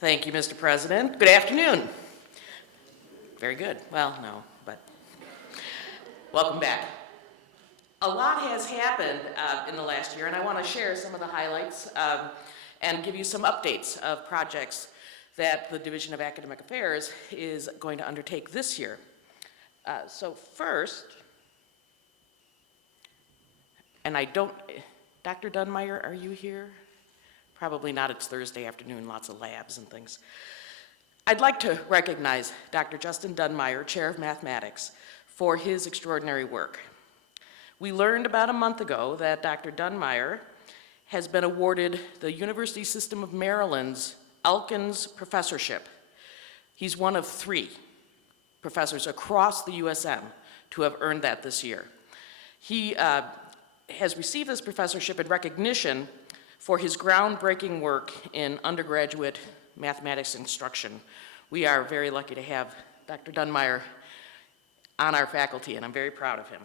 Thank you, Mr. President. Good afternoon. Very good. Well, no, but welcome back. A lot has happened in the last year, and I want to share some of the highlights and give you some updates of projects that the Division of Academic Affairs is going to undertake this year. So first, and Dr. Dunmyre, are you here? Probably not, it's Thursday afternoon, lots of labs and things. I'd like to recognize Dr. Justin Dunmyre, Chair of Mathematics, for his extraordinary work. We learned about a month ago that Dr. Dunmyre has been awarded the University System of Maryland's Elkins Professorship. He's one of 3 professors across the USM to have earned that this year. He has received this professorship in recognition for his groundbreaking work in undergraduate mathematics instruction. We are very lucky to have Dr. Dunmyre on our faculty, and I'm very proud of him.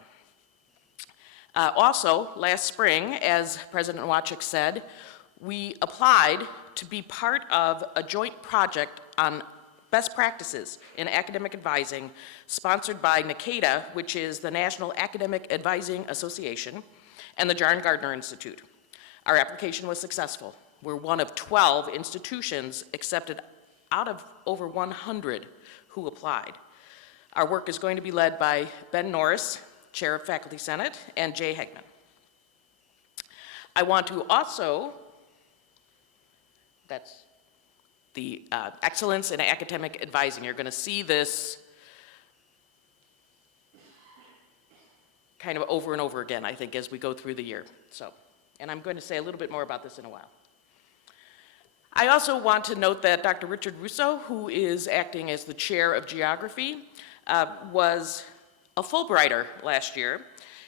Also, last spring, as President Nowaczyk said, we applied to be part of a joint project on best practices in academic advising sponsored by NACADA, which is the National Academic Advising Association, and the John Gardner Institute. Our application was successful. We're one of 12 institutions accepted out of over 100 who applied. Our work is going to be led by Ben Norris, Chair of Faculty Senate, and Jay Hegman. I want to also, that's the Excellence in Academic Advising. You're going to see this kind of over and over again, I think, as we go through the year. And I'm going to say a little bit more about this in a while. I also want to note that Dr. Richard Russo, who is acting as the chair of geography, was a Fulbrighter last year.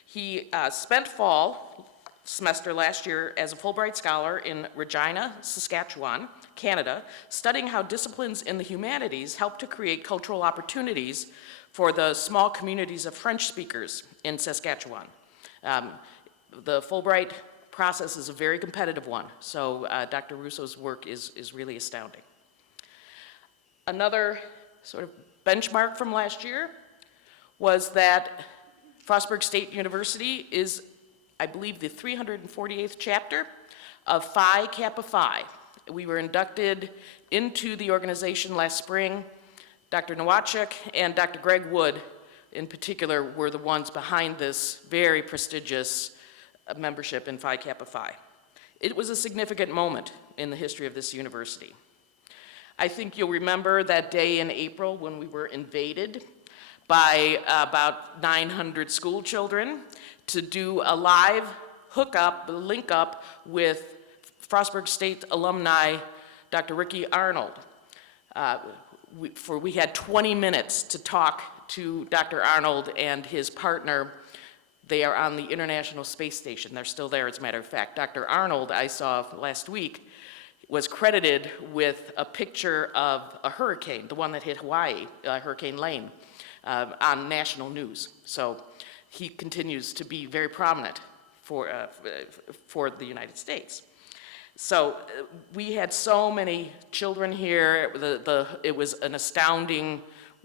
He spent fall semester last year as a Fulbright scholar in Regina, Saskatchewan, Canada, studying how disciplines in the humanities help to create cultural opportunities for the small communities of French speakers in Saskatchewan. The Fulbright process is a very competitive one, so Dr. Russo's work is really astounding. Another sort of benchmark from last year was that Frostburg State University is, I believe, the 348th chapter of Phi Kappa Phi. We were inducted into the organization last spring. Dr. Nowaczyk and Dr. Greg Wood, in particular, were the ones behind this very prestigious membership in Phi Kappa Phi. It was a significant moment in the history of this university. I think you'll remember that day in April when we were invaded by about 900 school children to do a live hookup, link up with Frostburg State alumni, Dr. Ricky Arnold. We had 20 minutes to talk to Dr. Arnold and his partner. They are on the International Space Station. They're still there, as a matter of fact. Dr. Arnold, I saw last week, was credited with a picture of a hurricane, the one that hit Hawaii, Hurricane Lane, on national news. So he continues to be very prominent for the United States. So we had so many children here. It was an astounding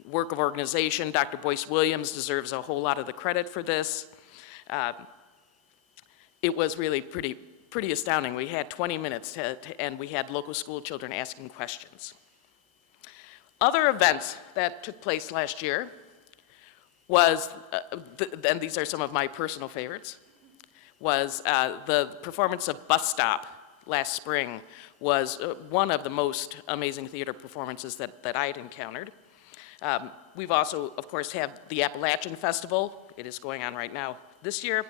work of organization. Dr. Boyce Williams deserves a whole lot of the credit for this. It was really pretty astounding. We had 20 minutes and we had local school children asking questions. Other events that took place last year was, and these are some of my personal favorites, was the performance of Bus Stop last spring was one of the most amazing theater performances that I had encountered. We've also, of course, have the Appalachian Festival. It is going on right now this year.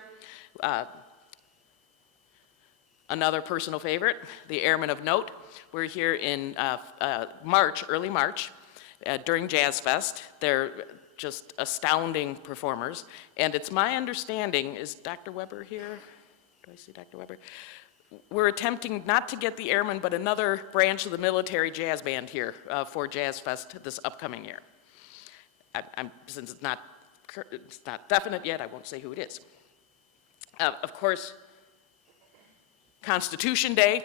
Another personal favorite, the Airmen of Note. We're here in March, early March, during Jazz Fest. They're just astounding performers. And it's my understanding, is Dr. Weber here? Do I see Dr. Weber? We're attempting not to get the Airmen, but another branch of the military jazz band here for Jazz Fest this upcoming year. Since it's not definite yet, I won't say who it is. Of course, Constitution Day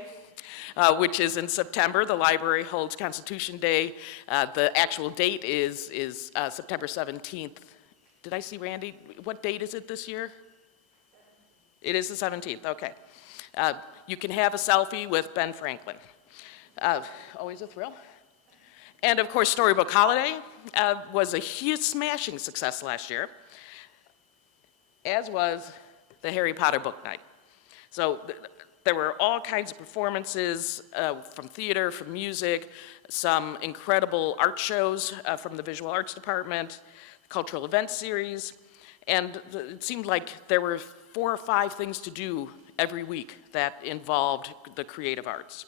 which is in September. The library holds Constitution Day. The actual date is September 17th. Did I see Randy? What date is it this year? It is the 17th, okay. You can have a selfie with Ben Franklin. Always a thrill. And of course, Storybook Holiday was a huge smashing success last year, as was the Harry Potter book night. So there were all kinds of performances from theater, from music, some incredible art shows from the visual arts department, cultural events series, and it seemed like there were 4 or 5 things to do every week that involved the creative arts.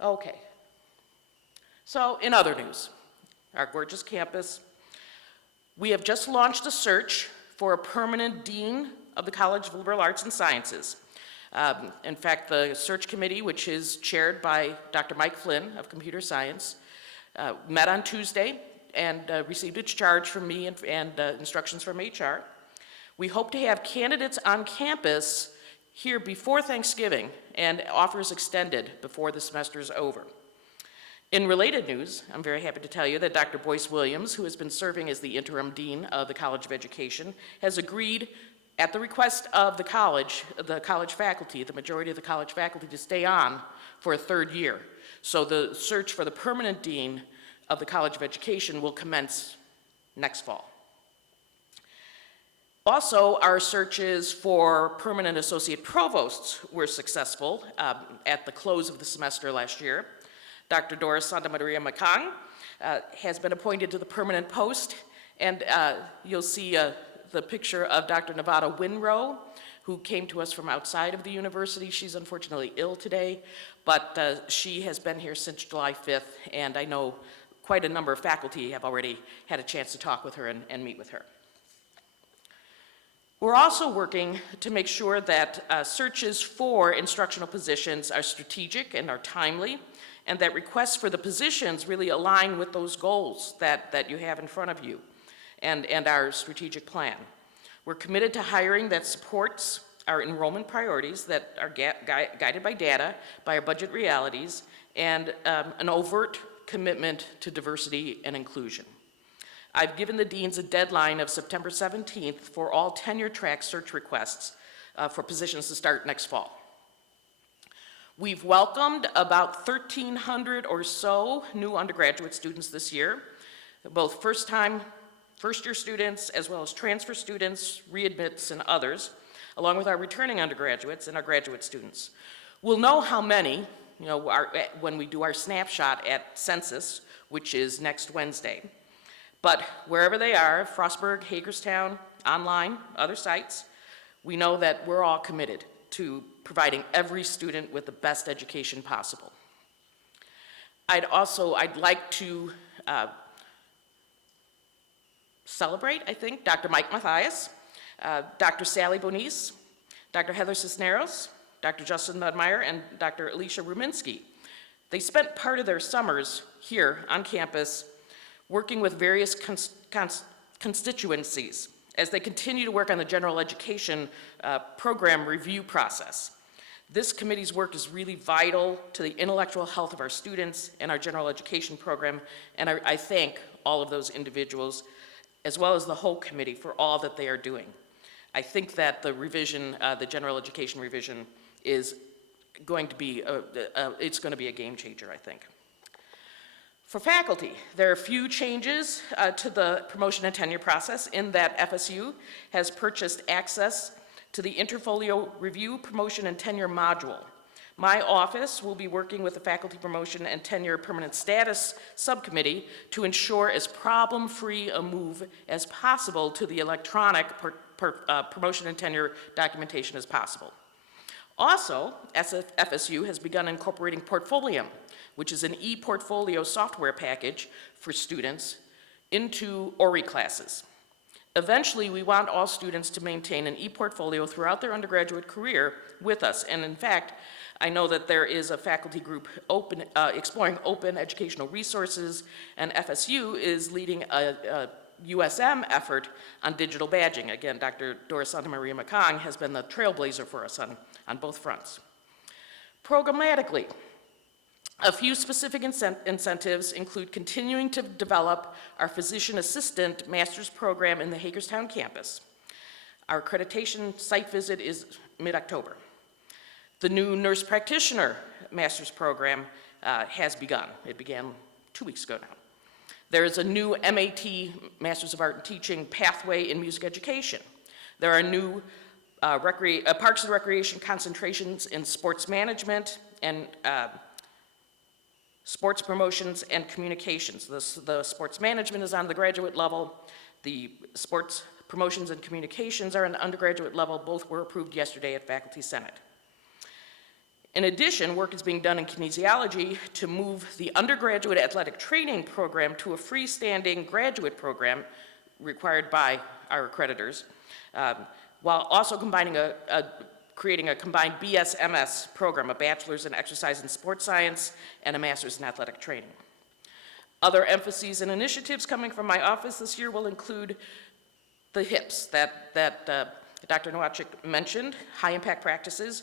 Okay. So in other news, our gorgeous campus, we have just launched a search for a permanent dean of the College of Liberal Arts and Sciences. In fact, the search committee, which is chaired by Dr. Mike Flynn of Computer Science, met on Tuesday and received its charge from me and instructions from HR. We hope to have candidates on campus here before Thanksgiving and offers extended before the semester is over. In related news, I'm very happy to tell you that Dr. Boyce Williams, who has been serving as the interim dean of the College of Education, has agreed at the request of the college faculty, the majority of the college faculty, to stay on for a 3rd year. So the search for the permanent dean of the College of Education will commence next fall. Also, our searches for permanent associate provosts were successful at the close of the semester last year. Dr. Doris Santa Maria Macang has been appointed to the permanent post, and you'll see the picture of Dr. Nevada Winrow, who came to us from outside of the university. She's unfortunately ill today, but she has been here since July 5th, and I know quite a number of faculty have already had a chance to talk with her and meet with her. We're also working to make sure that searches for instructional positions are strategic and are timely, and that requests for the positions really align with those goals that you have in front of you and our strategic plan. We're committed to hiring that supports our enrollment priorities, that are guided by data, by our budget realities, and an overt commitment to diversity and inclusion. I've given the deans a deadline of September 17th for all tenure track search requests for positions to start next fall. We've welcomed about 1,300 or so new undergraduate students this year, both first-year students, as well as transfer students, readmits, and others, along with our returning undergraduates and our graduate students. We'll know how many, when we do our snapshot at census, which is next Wednesday. But wherever they are, Frostburg, Hagerstown, online, other sites, we know that we're all committed to providing every student with the best education possible. I'd like to celebrate, I think, Dr. Mike Mathias, Dr. Sally Bonice, Dr. Heather Cisneros, Dr. Justin Dunmyre, and Dr. Alicia Ruminski. They spent part of their summers here on campus working with various constituencies as they continue to work on the general education program review process. This committee's work is really vital to the intellectual health of our students and our general education program, and I thank all of those individuals, as well as the whole committee, for all that they are doing. I think that the revision, the general education revision, is going to be it's going to be a game changer, I think. For faculty, there are a few changes to the promotion and tenure process in that FSU has purchased access to the Interfolio Review, Promotion, and Tenure module. My office will be working with the Faculty Promotion and Tenure Permanent Status Subcommittee to ensure as problem-free a move as possible to the electronic promotion and tenure documentation as possible. Also, FSU has begun incorporating Portfolium, which is an e-portfolio software package for students, into ORI classes. Eventually, we want all students to maintain an e-portfolio throughout their undergraduate career with us, and in fact, I know that there is a faculty group exploring open educational resources, and FSU is leading a USM effort on digital badging. Again, Dr. Doris Santa Maria Macang has been the trailblazer for us on both fronts. Programmatically, a few specific incentives include continuing to develop our physician assistant master's program in the Hagerstown campus. Our accreditation site visit is mid-October. The new nurse practitioner master's program has begun. It began 2 weeks ago now. There is a new MAT, Masters of Art in Teaching, pathway in music education. There are new Parks and Recreation concentrations in sports management and sports promotions and communications. The sports management is on the graduate level. The sports promotions and communications are on the undergraduate level. Both were approved yesterday at Faculty Senate. In addition, work is being done in kinesiology to move the undergraduate athletic training program to a freestanding graduate program required by our accreditors, while also combining creating a combined BS-MS program, a bachelor's in exercise and sports science, and a master's in athletic training. Other emphases and initiatives coming from my office this year will include the HIPS that Dr. Nowaczyk mentioned, high impact practices.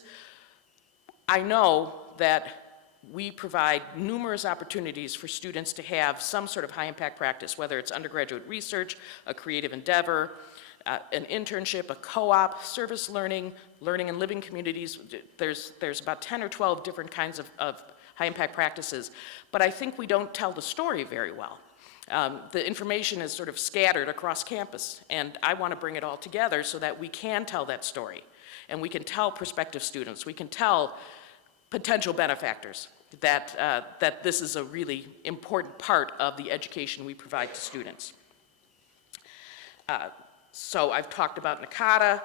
I know that we provide numerous opportunities for students to have some sort of high impact practice, whether it's undergraduate research, a creative endeavor, an internship, a co-op, service learning, learning and living communities. There's about 10 or 12 different kinds of high impact practices, but I think we don't tell the story very well. The information is sort of scattered across campus, and I want to bring it all together so that we can tell that story, and we can tell prospective students, we can tell potential benefactors that this is a really important part of the education we provide to students. So I've talked about NACADA,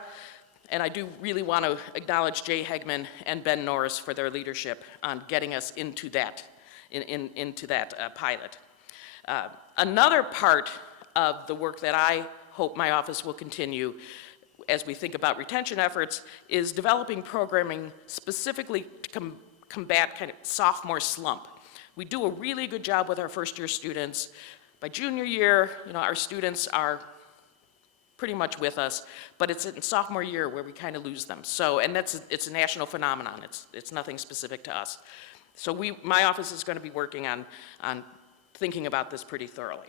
and I do really want to acknowledge Jay Hegman and Ben Norris for their leadership on getting us into that, into that pilot. Another part of the work that I hope my office will continue as we think about retention efforts is developing programming specifically to combat kind of sophomore slump. We do a really good job with our first year students. By junior year, our students are pretty much with us, but it's in sophomore year where we kind of lose them. So, and it's a national phenomenon. It's nothing specific to us. So my office is going to be working on thinking about this pretty thoroughly.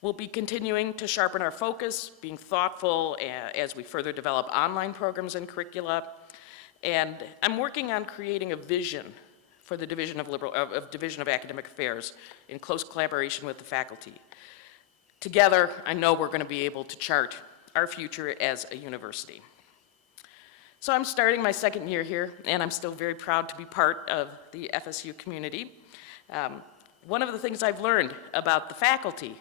We'll be continuing to sharpen our focus, being thoughtful as we further develop online programs and curricula. And I'm working on creating a vision for the Division of Academic Affairs in close collaboration with the faculty. Together, I know we're going to be able to chart our future as a university. So I'm starting my second year here, and I'm still very proud to be part of the FSU community. One of the things I've learned about the faculty,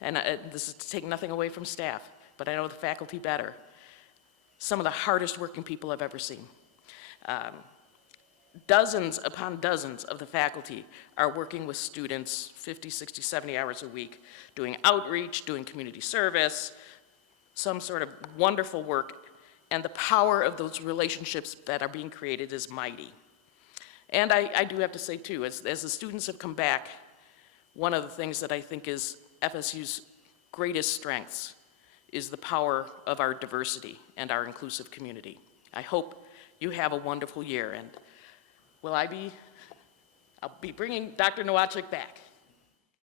and this is to take nothing away from staff, but I know the faculty better, some of the hardest working people I've ever seen. Dozens upon dozens of the faculty are working with students 50, 60, 70 hours a week, doing outreach, doing community service, some sort of wonderful work, and the power of those relationships that are being created is mighty. And I do have to say too, as the students have come back, one of the things that I think is FSU's greatest strengths is the power of our diversity and our inclusive community. I hope you have a wonderful year, and I'll be bringing Dr. Nowaczyk back.